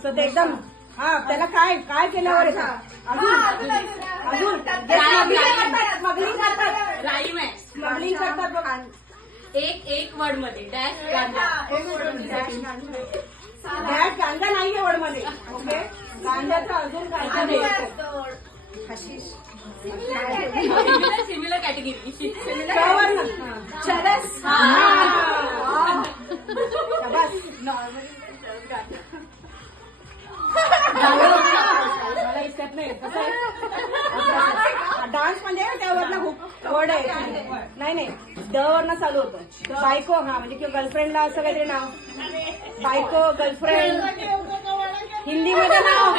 असं ते एकदम हा त्याला काय काय केल्यावर येतं अजून स्मगलिंग करतात राईम आहे स्मगलिंग करतात बघ एक वर्ड मध्ये डॅश गांजा डॅश गांजा नाहीये वर्ड मध्ये ओके गांजाचं अजून काय सिमिलर कॅटेगरी चरस मला इतक्यात नाही कसं आहे डान्स म्हणजे त्यावरनं खूप वर्ड आहे नाही द वरनं चालू होतं बायको हा म्हणजे किंवा गर्लफ्रेंडला असं काहीतरी नाव बायको गर्लफ्रेंड हिंदीमध्ये नाव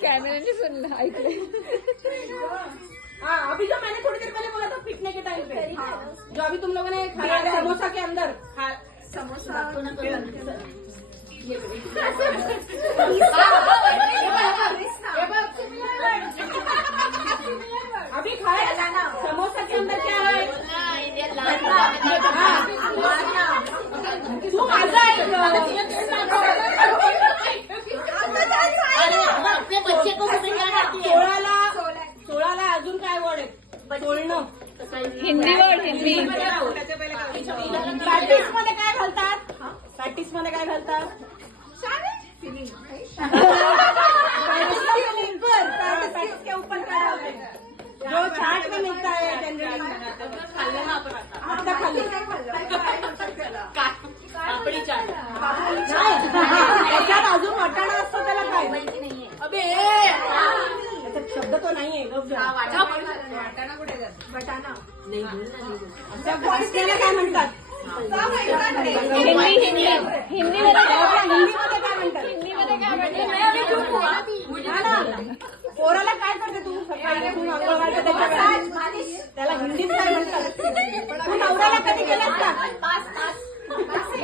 कैमरे सुन ऐकले हाँ अभी जो मैंने थोड़ी देर पहले बोला था पिकने के टाइम पे जो अभी तुम लोगों ने खाया समोसा के अंदर समोसा अभी खाया समोसा के अंदर क्या है तू माझा बच्चे को सोळाला अजून काय वर्ड आहे सोळणं हिंदी वर्ड हिंदी प्रॅक्टिस मध्ये काय घालतात प्रॅक्टिस मध्ये काय घालतात प्रैक्टिस के ऊपर क्या डालते हैं जो चाट में मिलता है जनरली खाल्लं ना आपण आता आता खाल्ली पापडी चाट त्याच्यात अजून वाटाणा असतो त्याला काय अबे त्याच्यात शब्द तो नाहीये वाटाणा कुठे जातो वाटाणा त्याला काय म्हणतात हिंदी हिंदी हिंदी मध्ये हिंदीमध्ये काय म्हणतात हिंदीमध्ये काय म्हणते पोराला काय करते तू सकाळी तू अंघोळ घालते त्याला हिंदीत काय म्हणतात तू नवऱ्याला कधी केलंस का